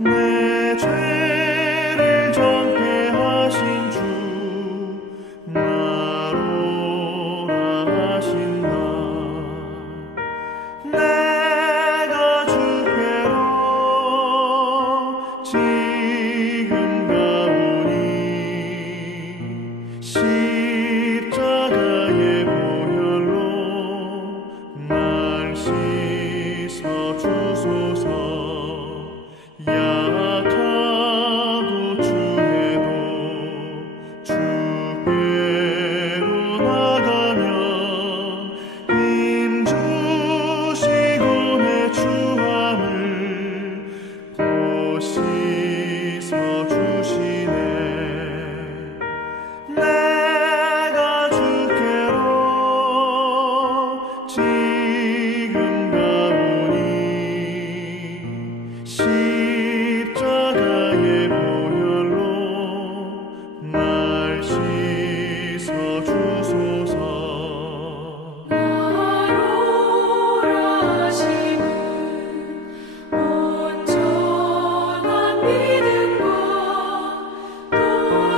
내 죄를 정케 하신 주 나로 하신다. 내가 주께로 지금 가오니 십자가의 보혈로 날 씻어 주소서. 약하고 추해도 주께로 나가면 힘 주시고 내 추함을 곧 씻어 주시네. 내가 주께로 지금 가오니 십자가의 보혈로 날 씻어 주소서. 나로라 하심은 온전한 믿음과 또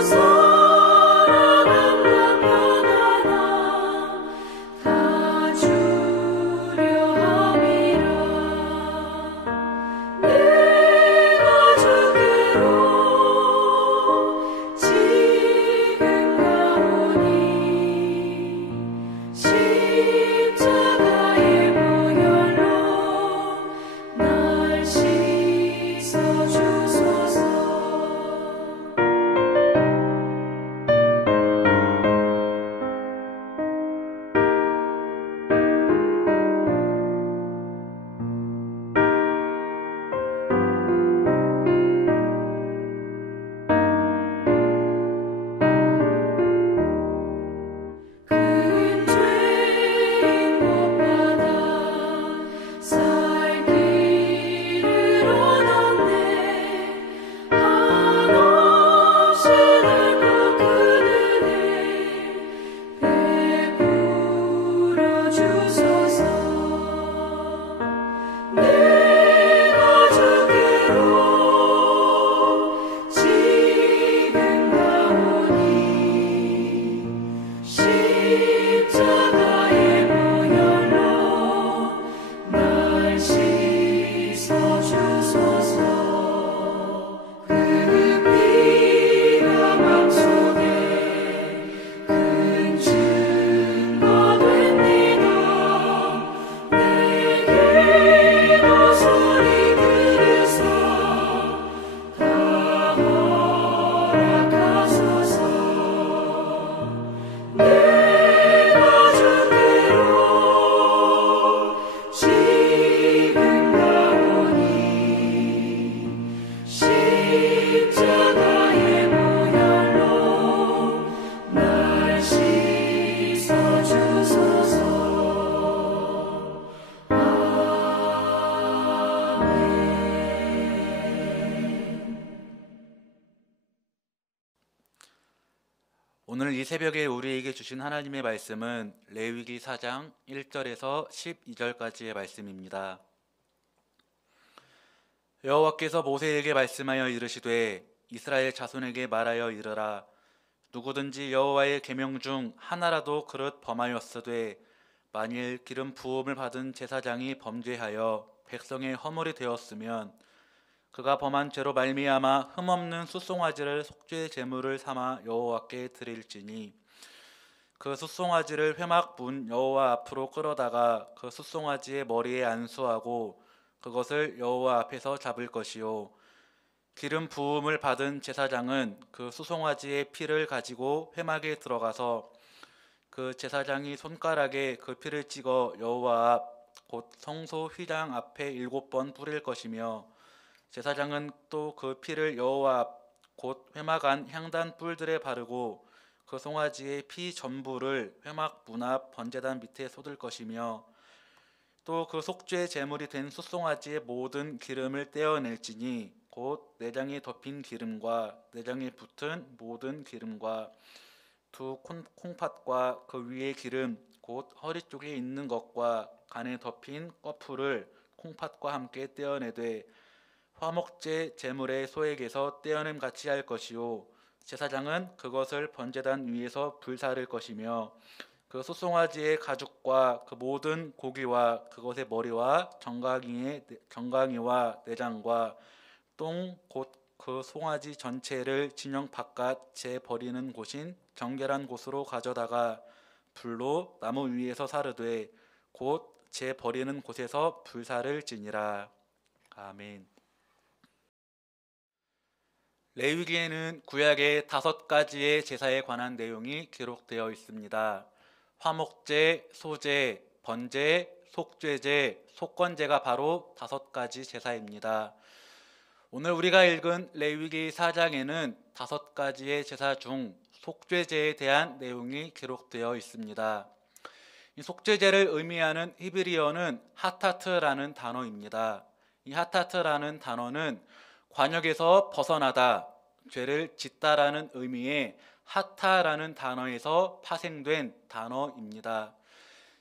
사랑함과 평안함 다 주려 함이라. 내가 주께로 지금 가오니 십자가의 보혈로 날 씻어 주소서. 큰 죄인 못 받아 살 길을 얻었네. 한없이 넓고 큰 은혜 베풀어 주소서. 내가 주께로 지금 가오니 십자가의 보혈로 날 씻어 주소서. 그 피가 맘속에 큰 증거 됩니다. 내 기도 소리 들으사 다 허락하소서. 내가 주께로 지금 가오니 십자가의 보혈로 날 씻어 주소서. 아멘. 오늘 이 새벽에 우리에게 주신 하나님의 말씀은 레위기 4장 1절에서 12절까지의 말씀입니다. 여호와께서 모세에게 말씀하여 이르시되 이스라엘 자손에게 말하여 이르라. 누구든지 여호와의 계명 중 하나라도 그릇 범하였으되 만일 기름 부음을 받은 제사장이 범죄하여 백성의 허물이 되었으면 그가 범한 죄로 말미암아 흠없는 숫송아지를 속죄 제물을 삼아 여호와께 드릴지니 그 숫송아지를 회막 문 여호와 앞으로 끌어다가 그 숫송아지의 머리에 안수하고 그것을 여호와 앞에서 잡을 것이요 기름 부음을 받은 제사장은 그 숫송아지의 피를 가지고 회막에 들어가서 그 제사장이 손가락에 그 피를 찍어 여호와 앞 곧 성소 휘장 앞에 7번 뿌릴 것이며 제사장은 또 그 피를 여호와 앞 곧 회막 안 향단 뿔들에 바르고 그 송아지의 피 전부를 회막 문 앞 번제단 밑에 쏟을 것이며 또 그 속죄 제물이 된 숫송아지의 모든 기름을 떼어낼지니 곧 내장에 덮인 기름과 내장에 붙은 모든 기름과 두 콩팥과 그 위의 기름 곧 허리 쪽에 있는 것과 간에 덮인 꺼풀을 콩팥과 함께 떼어내되 화목제 제물의 소액에서 떼어냄 같이 할 것이요 제사장은 그것을 번제단 위에서 불사를 것이며 그 소송아지의 가죽과 그 모든 고기와 그것의 머리와 정강이와 내장과 똥 곧 그 송아지 전체를 진영 바깥 재 버리는 곳인 정결한 곳으로 가져다가 불로 나무 위에서 사르되 곧 재 버리는 곳에서 불사를 지니라. 아멘. 레위기에는 구약의 5가지의 제사에 관한 내용이 기록되어 있습니다. 화목제, 소제, 번제, 속죄제, 속건제가 바로 5가지 제사입니다. 오늘 우리가 읽은 레위기 4장에는 5가지의 제사 중 속죄제에 대한 내용이 기록되어 있습니다. 이 속죄제를 의미하는 히브리어는 하타트라는 단어입니다. 이 하타트라는 단어는 관역에서 벗어나다, 죄를 짓다라는 의미의 하타라는 단어에서 파생된 단어입니다.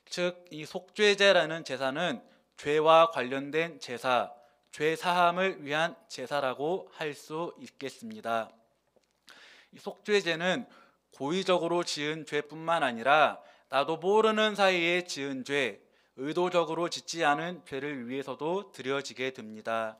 즉, 이 속죄제라는 제사는 죄와 관련된 제사, 죄 사함을 위한 제사라고 할 수 있겠습니다. 이 속죄제는 고의적으로 지은 죄뿐만 아니라 나도 모르는 사이에 지은 죄, 의도적으로 짓지 않은 죄를 위해서도 드려지게 됩니다.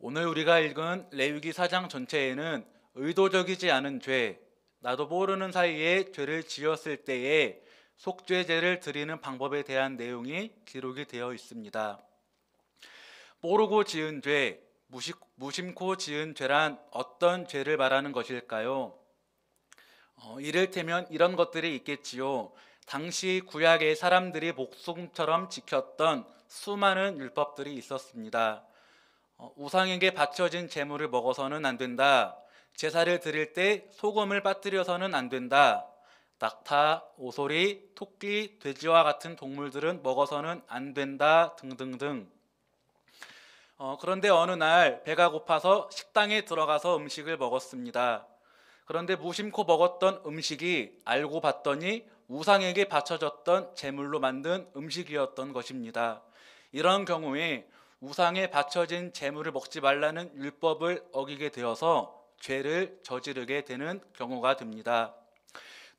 오늘 우리가 읽은 레위기 4장 전체에는 의도적이지 않은 죄, 나도 모르는 사이에 죄를 지었을 때에 속죄제를 드리는 방법에 대한 내용이 기록이 되어 있습니다. 모르고 지은 죄, 무심코 지은 죄란 어떤 죄를 말하는 것일까요? 이를테면 이런 것들이 있겠지요. 당시 구약의 사람들이 목숨처럼 지켰던 수많은 율법들이 있었습니다. 우상에게 바쳐진 제물을 먹어서는 안 된다. 제사를 드릴 때 소금을 빠뜨려서는 안 된다. 낙타, 오소리, 토끼, 돼지와 같은 동물들은 먹어서는 안 된다 등등등. 그런데 어느 날 배가 고파서 식당에 들어가서 음식을 먹었습니다. 그런데 무심코 먹었던 음식이 알고 봤더니 우상에게 바쳐졌던 제물로 만든 음식이었던 것입니다. 이런 경우에 우상에 바쳐진 제물을 먹지 말라는 율법을 어기게 되어서 죄를 저지르게 되는 경우가 됩니다.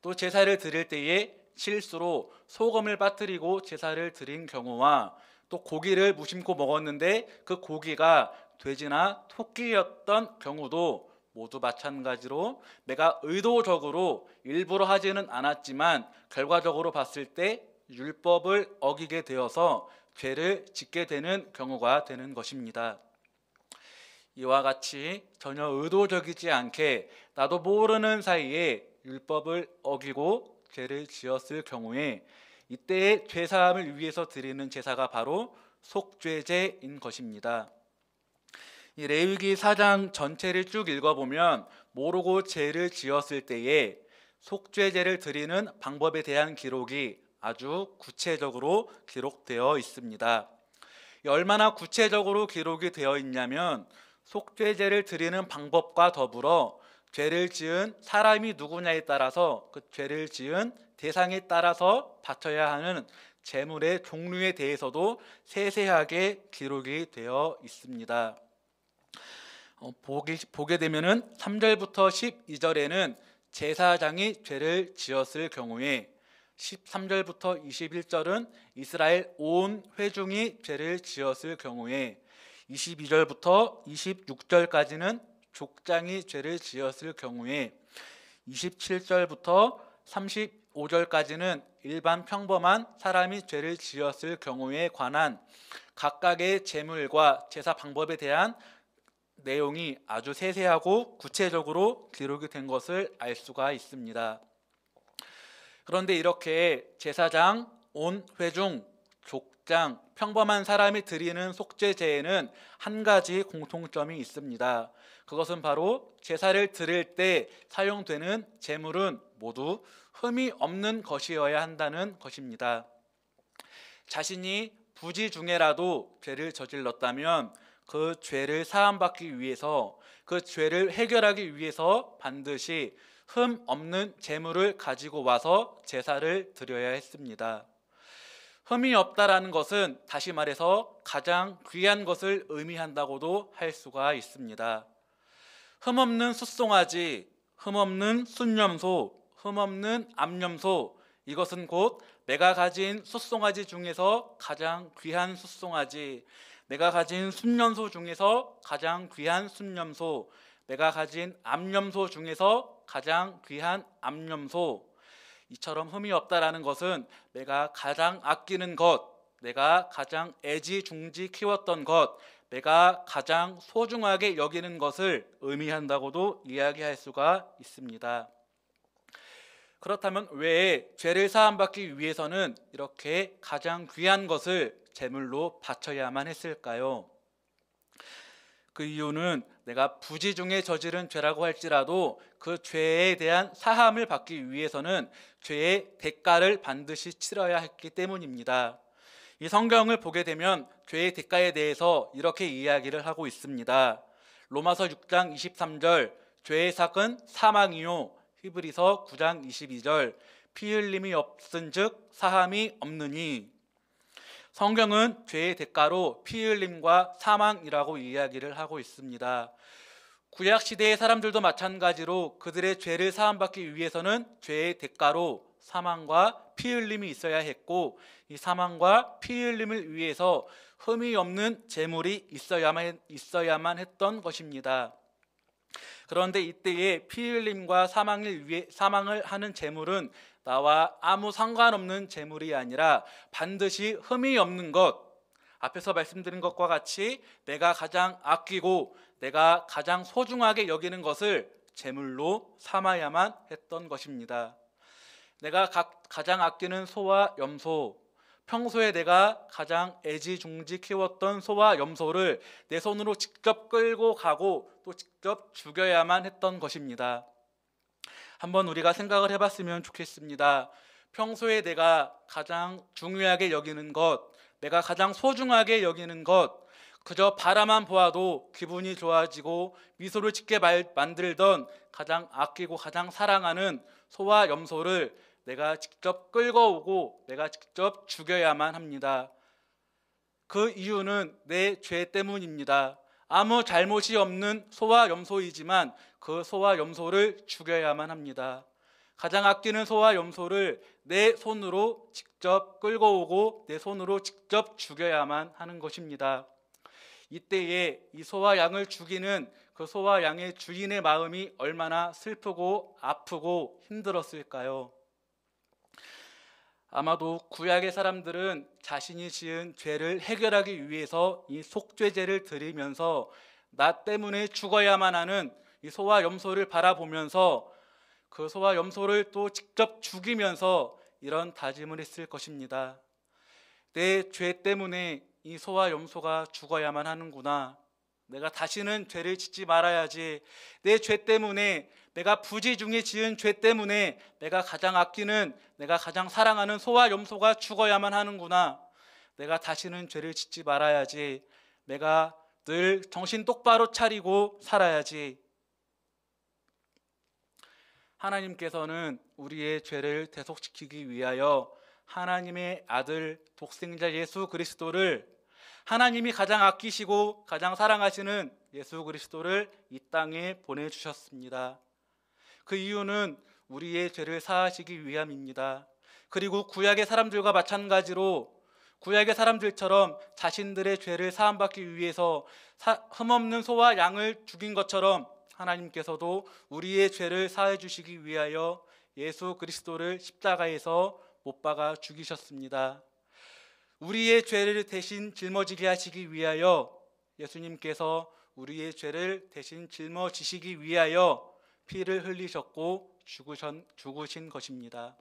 또 제사를 드릴 때에 실수로 소금을 빠뜨리고 제사를 드린 경우와 또 고기를 무심코 먹었는데 그 고기가 돼지나 토끼였던 경우도 모두 마찬가지로 내가 의도적으로 일부러 하지는 않았지만 결과적으로 봤을 때 율법을 어기게 되어서 죄를 짓게 되는 경우가 되는 것입니다. 이와 같이 전혀 의도적이지 않게 나도 모르는 사이에 율법을 어기고 죄를 지었을 경우에 이때의 죄사함을 위해서 드리는 제사가 바로 속죄제인 것입니다. 이 레위기 4장 전체를 쭉 읽어보면 모르고 죄를 지었을 때에 속죄제를 드리는 방법에 대한 기록이 아주 구체적으로 기록되어 있습니다. 얼마나 구체적으로 기록이 되어 있냐면 속죄제를 드리는 방법과 더불어 죄를 지은 사람이 누구냐에 따라서 그 죄를 지은 대상에 따라서 바쳐야 하는 제물의 종류에 대해서도 세세하게 기록이 되어 있습니다. 보게 되면은 3절부터 12절에는 제사장이 죄를 지었을 경우에 13절부터 21절은 이스라엘 온 회중이 죄를 지었을 경우에 22절부터 26절까지는 족장이 죄를 지었을 경우에 27절부터 35절까지는 일반 평범한 사람이 죄를 지었을 경우에 관한 각각의 제물과 제사 방법에 대한 내용이 아주 세세하고 구체적으로 기록이 된 것을 알 수가 있습니다. 그런데 이렇게 제사장, 온 회중, 족장, 평범한 사람이 드리는 속죄제에는 한 가지 공통점이 있습니다. 그것은 바로 제사를 드릴 때 사용되는 제물은 모두 흠이 없는 것이어야 한다는 것입니다. 자신이 부지 중에라도 죄를 저질렀다면 그 죄를 사함받기 위해서, 그 죄를 해결하기 위해서 반드시 흠 없는 제물을 가지고 와서 제사를 드려야 했습니다. 흠이 없다라는 것은 다시 말해서 가장 귀한 것을 의미한다고도 할 수가 있습니다. 흠없는 숫송아지, 흠없는 순염소, 흠없는 암염소, 이것은 곧 내가 가진 숫송아지 중에서 가장 귀한 숫송아지, 내가 가진 순염소 중에서 가장 귀한 순염소, 내가 가진 암염소 중에서 가장 귀한 암염소. 이처럼 흠이 없다라는 것은 내가 가장 아끼는 것, 내가 가장 애지중지 키웠던 것, 내가 가장 소중하게 여기는 것을 의미한다고도 이야기할 수가 있습니다. 그렇다면 왜 죄를 사함받기 위해서는 이렇게 가장 귀한 것을 제물로 바쳐야만 했을까요? 그 이유는 내가 부지 중에 저지른 죄라고 할지라도 그 죄에 대한 사함을 받기 위해서는 죄의 대가를 반드시 치러야 했기 때문입니다. 이 성경을 보게 되면 죄의 대가에 대해서 이렇게 이야기를 하고 있습니다. 로마서 6장 23절, 죄의 삭은 사망이요. 히브리서 9장 22절, 피 흘림이 없은즉 사함이 없느니. 성경은 죄의 대가로 피 흘림과 사망이라고 이야기를 하고 있습니다. 구약 시대의 사람들도 마찬가지로 그들의 죄를 사함받기 위해서는 죄의 대가로 사망과 피 흘림이 있어야 했고, 이 사망과 피 흘림을 위해서 흠이 없는 제물이 있어야만 했던 것입니다. 그런데 이때의 피 흘림과 사망을 하는 제물은 나와 아무 상관없는 제물이 아니라 반드시 흠이 없는 것, 앞에서 말씀드린 것과 같이 내가 가장 아끼고 내가 가장 소중하게 여기는 것을 제물로 삼아야만 했던 것입니다. 내가 가장 아끼는 소와 염소, 평소에 내가 가장 애지중지 키웠던 소와 염소를 내 손으로 직접 끌고 가고 또 직접 죽여야만 했던 것입니다. 한번 우리가 생각을 해봤으면 좋겠습니다. 평소에 내가 가장 중요하게 여기는 것, 내가 가장 소중하게 여기는 것, 그저 바라만 보아도 기분이 좋아지고 미소를 짓게 만들던 가장 아끼고 가장 사랑하는 소와 염소를 내가 직접 끌고 오고 내가 직접 죽여야만 합니다. 그 이유는 내 죄 때문입니다. 아무 잘못이 없는 소와 염소이지만 그 소와 염소를 죽여야만 합니다. 가장 아끼는 소와 염소를 내 손으로 직접 끌고 오고 내 손으로 직접 죽여야만 하는 것입니다. 이때에 이 소와 양을 죽이는 그 소와 양의 주인의 마음이 얼마나 슬프고 아프고 힘들었을까요? 아마도 구약의 사람들은 자신이 지은 죄를 해결하기 위해서 이 속죄제를 드리면서 나 때문에 죽어야만 하는 이 소와 염소를 바라보면서 그 소와 염소를 또 직접 죽이면서 이런 다짐을 했을 것입니다. 내 죄 때문에 이 소와 염소가 죽어야만 하는구나. 내가 다시는 죄를 짓지 말아야지. 내 죄 때문에, 내가 부지 중에 지은 죄 때문에 내가 가장 아끼는, 내가 가장 사랑하는 소와 염소가 죽어야만 하는구나. 내가 다시는 죄를 짓지 말아야지. 내가 늘 정신 똑바로 차리고 살아야지. 하나님께서는 우리의 죄를 대속시키기 위하여 하나님의 아들 독생자 예수 그리스도를, 하나님이 가장 아끼시고 가장 사랑하시는 예수 그리스도를 이 땅에 보내주셨습니다. 그 이유는 우리의 죄를 사하시기 위함입니다. 그리고 구약의 사람들과 마찬가지로 구약의 사람들처럼 자신들의 죄를 사함받기 위해서 흠없는 소와 양을 죽인 것처럼 하나님께서도 우리의 죄를 사해 주시기 위하여 예수 그리스도를 십자가에서 못 박아 죽이셨습니다. 우리의 죄를 대신 짊어지게 하시기 위하여 예수님께서 우리의 죄를 대신 짊어지시기 위하여 피를 흘리셨고 죽으신 것입니다.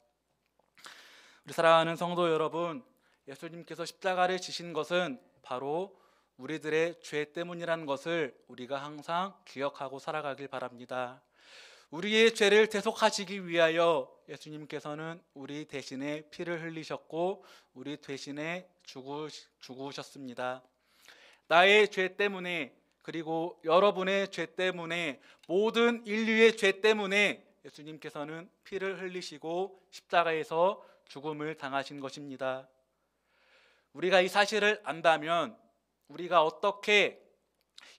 우리 사랑하는 성도 여러분, 예수님께서 십자가를 지신 것은 바로 우리들의 죄 때문이라는 것을 우리가 항상 기억하고 살아가길 바랍니다. 우리의 죄를 대속하시기 위하여 예수님께서는 우리 대신에 피를 흘리셨고 우리 대신에 죽으셨습니다. 나의 죄 때문에, 그리고 여러분의 죄 때문에, 모든 인류의 죄 때문에 예수님께서는 피를 흘리시고 십자가에서 죽음을 당하신 것입니다. 우리가 이 사실을 안다면, 우리가 어떻게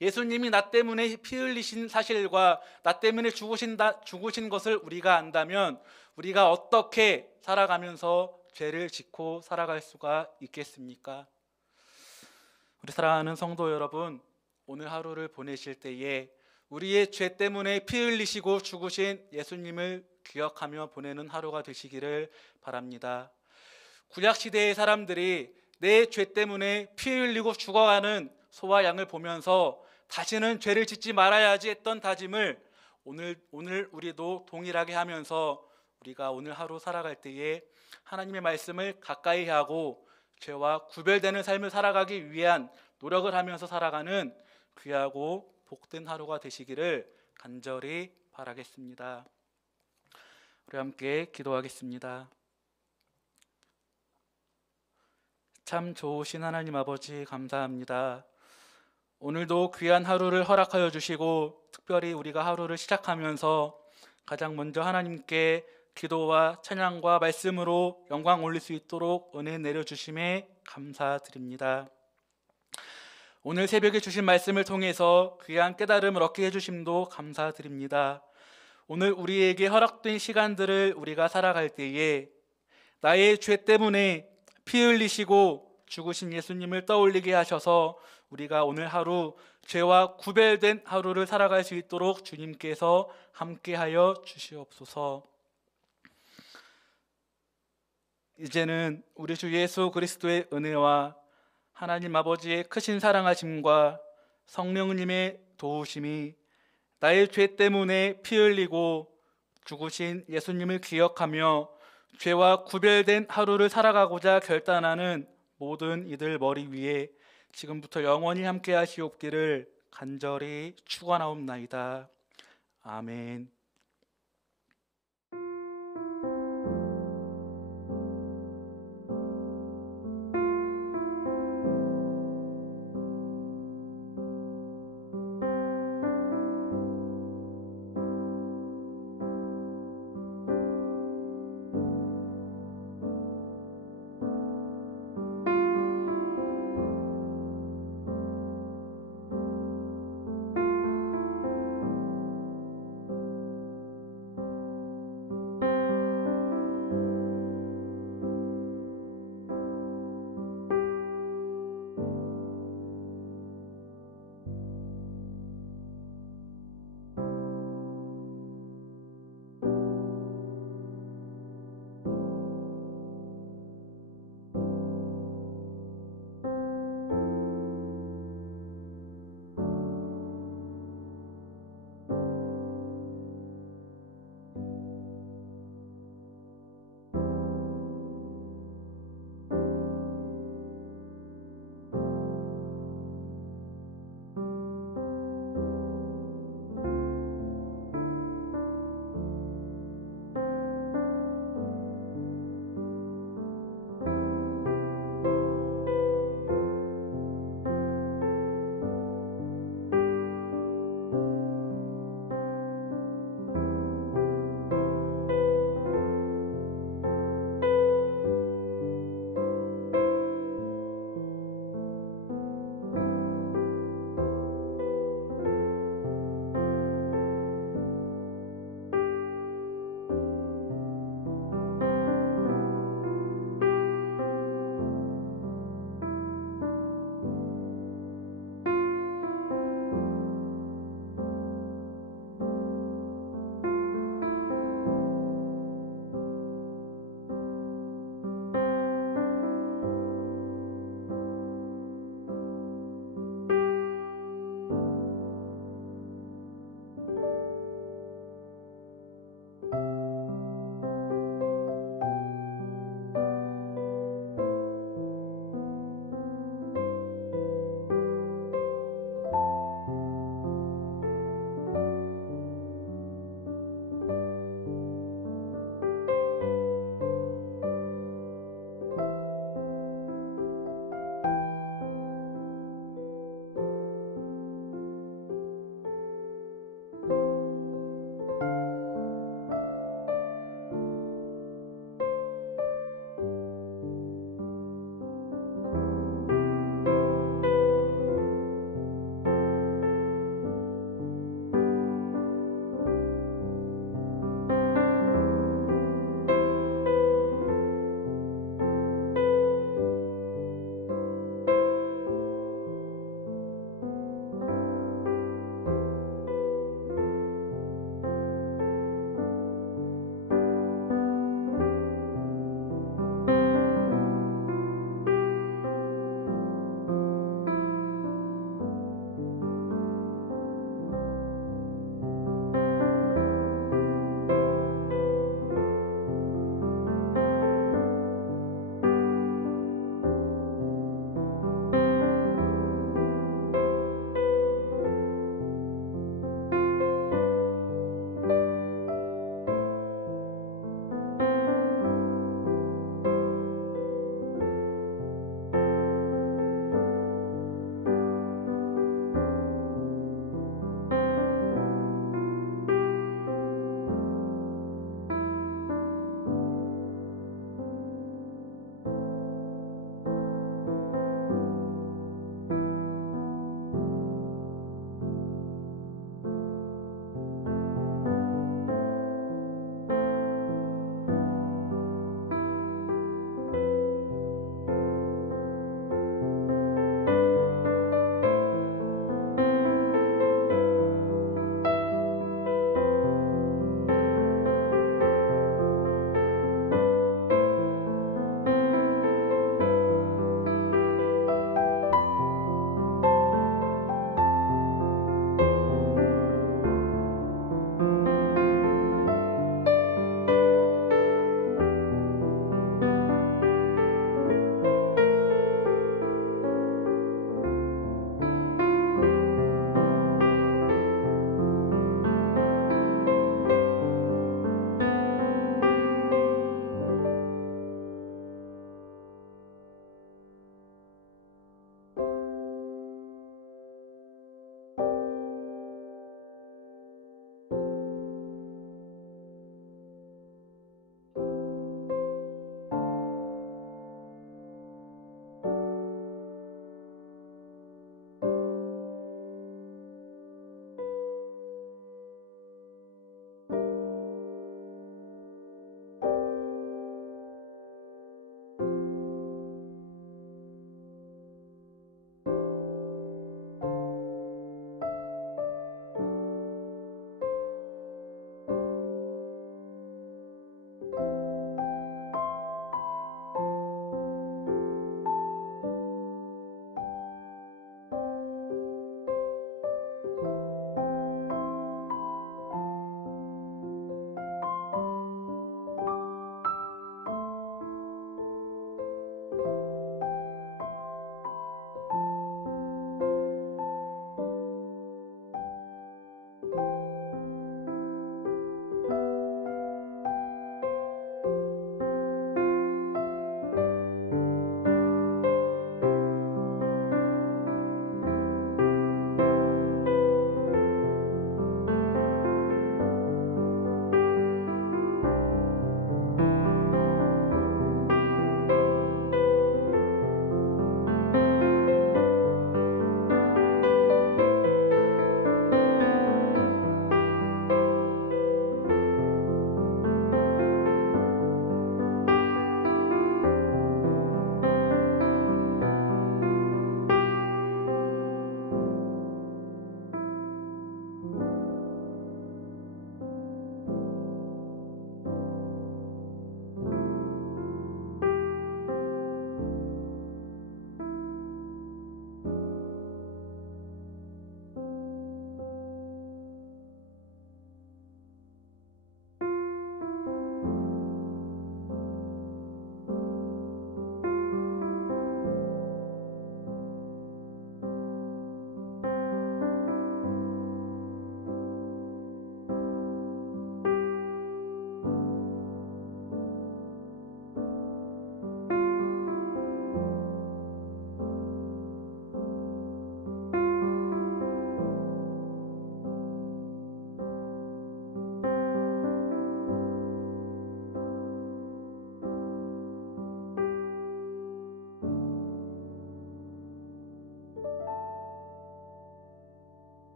예수님이 나 때문에 피 흘리신 사실과 나 때문에 죽으신 것을 우리가 안다면 우리가 어떻게 살아가면서 죄를 짓고 살아갈 수가 있겠습니까? 우리 사랑하는 성도 여러분, 오늘 하루를 보내실 때에 우리의 죄 때문에 피 흘리시고 죽으신 예수님을 기억하며 보내는 하루가 되시기를 바랍니다. 구약시대의 사람들이 내 죄 때문에 피 흘리고 죽어가는 소와 양을 보면서 다시는 죄를 짓지 말아야지 했던 다짐을 오늘 우리도 동일하게 하면서 우리가 오늘 하루 살아갈 때에 하나님의 말씀을 가까이 하고 죄와 구별되는 삶을 살아가기 위한 노력을 하면서 살아가는 귀하고 복된 하루가 되시기를 간절히 바라겠습니다. 우리 함께 기도하겠습니다. 참 좋으신 하나님 아버지, 감사합니다. 오늘도 귀한 하루를 허락하여 주시고 특별히 우리가 하루를 시작하면서 가장 먼저 하나님께 기도와 찬양과 말씀으로 영광 올릴 수 있도록 은혜 내려주심에 감사드립니다. 오늘 새벽에 주신 말씀을 통해서 귀한 깨달음을 얻게 해주심도 감사드립니다. 오늘 우리에게 허락된 시간들을 우리가 살아갈 때에 나의 죄 때문에 피 흘리시고 죽으신 예수님을 떠올리게 하셔서 우리가 오늘 하루 죄와 구별된 하루를 살아갈 수 있도록 주님께서 함께하여 주시옵소서. 이제는 우리 주 예수 그리스도의 은혜와 하나님 아버지의 크신 사랑하심과 성령님의 도우심이 나의 죄 때문에 피 흘리고 죽으신 예수님을 기억하며 죄와 구별된 하루를 살아가고자 결단하는 모든 이들 머리 위에 지금부터 영원히 함께 하시옵기를 간절히 축원하옵나이다. 아멘.